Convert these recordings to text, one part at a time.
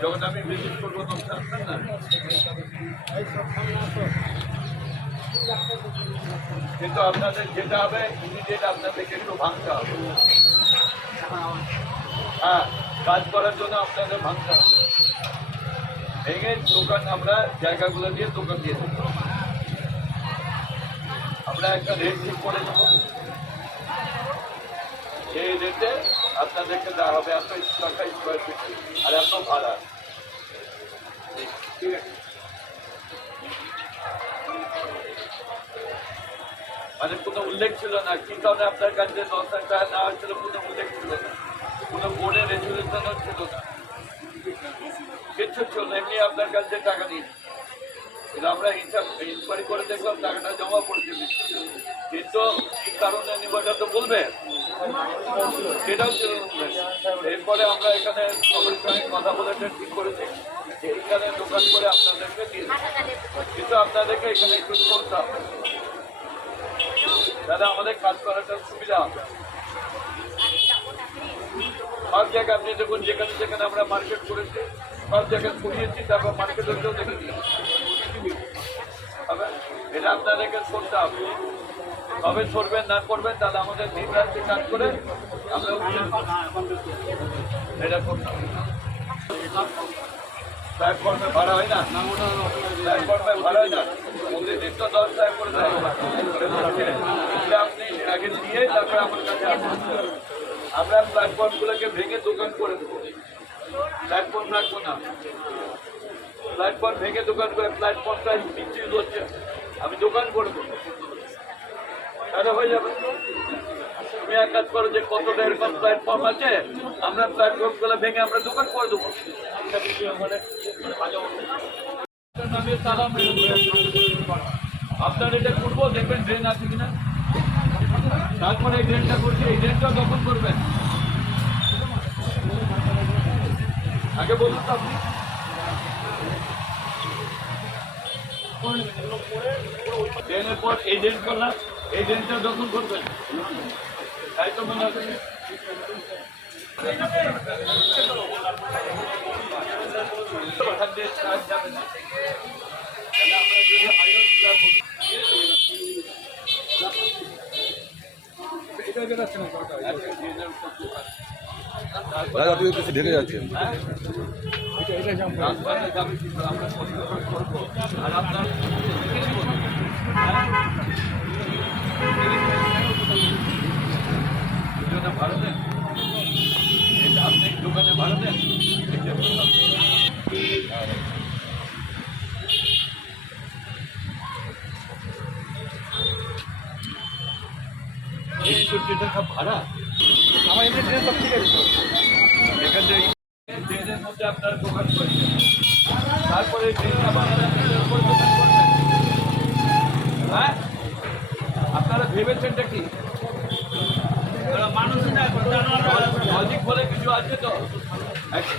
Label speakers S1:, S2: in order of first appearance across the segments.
S1: যখন আমি করব তখন কিন্তু আপনাদের যেটা হবে ইমিডিয়েট আপনাদেরকে একটু ভাঙতে হবে। হ্যাঁ কাজ করার জন্য আপনাদের ভাঙতে হবে। ভেঙে দোকান আমরা জায়গাগুলো দিয়ে দোকান দিয়ে দেবো। আমরা একটা রেট ঠিক করে দেবো। সেই রেটে আপনাদেরকে দেওয়া হবে এত টাকা স্কোয়ার ফিট আর এত ভাড়া। ঠিক আছে? মানে কোনো উল্লেখ ছিল না, কি কারণে আপনার কাছে দশ লাখ টাকা নেওয়া হয়েছিল কোনো উল্লেখ ছিল না। কোনো বোর্ডের রেজুলেশনও ছিল না। এমনি আপনার কাছে টাকা নিয়েছি। কিন্তু আমরা হিসাব ইনকোয়ারি করে দেখলাম টাকাটা জমা পড়ছে। কিন্তু কি কারণে নিবাটা তো বলবে? সেটাও এরপরে আমরা এখানে সবার সঙ্গে কথা বলে ঠিক করেছি। এখানে দোকান করে আপনাদেরকে দিয়ে কিন্তু আপনাদেরকে এখানে একটু করতে হবে। তাহলে আমাদের কাজ করাটা সুবিধা হবে। সব জায়গায় আপনি দেখুন, যেখানে যেখানে আমরা মার্কেট করেছি সব জায়গায় ছড়িয়েছি, তারপর মার্কেট হতেও দেখে দিয়েছি এটা আপনাদেরকে করতে হবে। তবে সরবেন না করবেন, তাহলে আমাদের দিন রাত্রি কাজ করে আমরা এটা করতে প্ল্যাটফর্মে ভাড়া হয় না? ভাড়া হয় না? আপনি তারপরে আমার কাছে প্ল্যাটফর্মগুলোকে ভেঙে দোকান করে দেবো। প্ল্যাটফর্ম রাখব না। প্ল্যাটফর্ম ভেঙে দোকান করে প্ল্যাটফর্মটা বিক্রি হচ্ছে আমি দোকান করব। তাহলে হয়ে যাবে। তুমি এক কাজ করো যে কতটা এরকম প্ল্যাটফর্ম আছে, আমরা প্ল্যাটফর্মগুলো ভেঙে আমরা দোকান করে দেবো। আপনার এটা করব, দেখবেন ড্রেন আছে কিনা। তারপরে এই ড্রেনটা করছি, এই ড্রেনটা দখল করবেন? আগে বলুন তো আপনি। পর এই করলাম ড্রেনটা দখল করবেন। তাই তো মনে হচ্ছে। ওখান দিয়ে কাজ না
S2: আপনি ঢেকে যাচ্ছেন
S1: এটা আপনি দোকানে বললাম। একষট্টি টাকা ভাড়া
S3: আমার সব
S1: এখান থেকে মধ্যে আপনার দোকান তারপরে হ্যাঁ? আপনারা ভেবেছেনটা কি? লজিক বলে কিছু আছে তো?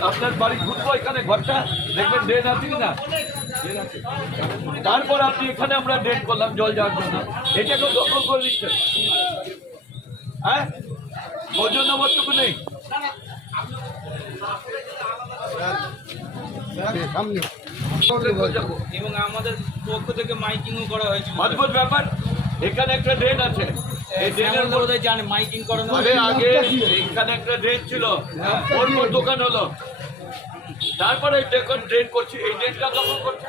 S1: আপনার বাড়ি ঘুরবো এখানে, ঘরটা? দেখবেন ড্রেন আছে ড্রেন তারপর আপনি এখানে আমরা ড্রেন করলাম, জল যাওয়ার জন্য। এটাকেও দখল করে দিচ্ছেন হ্যাঁ? নম্বরটুকু নেই।
S3: এবং আমাদের পক্ষ থেকে মাইকিংও করা হয়েছিল
S1: অদ্ভুত ব্যাপার এখানে একটা ড্রেন আছে। এই ড্রেনের
S3: জানে মাইকিং করানো
S1: আগে এখানে একটা ড্রেন ছিল। ওর পর দোকান হলো। তারপরে ড্রেন করছি। এই ড্রেনটা দখল করছে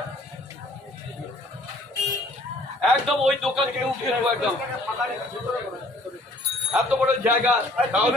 S1: একদম ওই দোকানকে উঠিয়ে দেবো একদম। এত বড় জায়গা তাও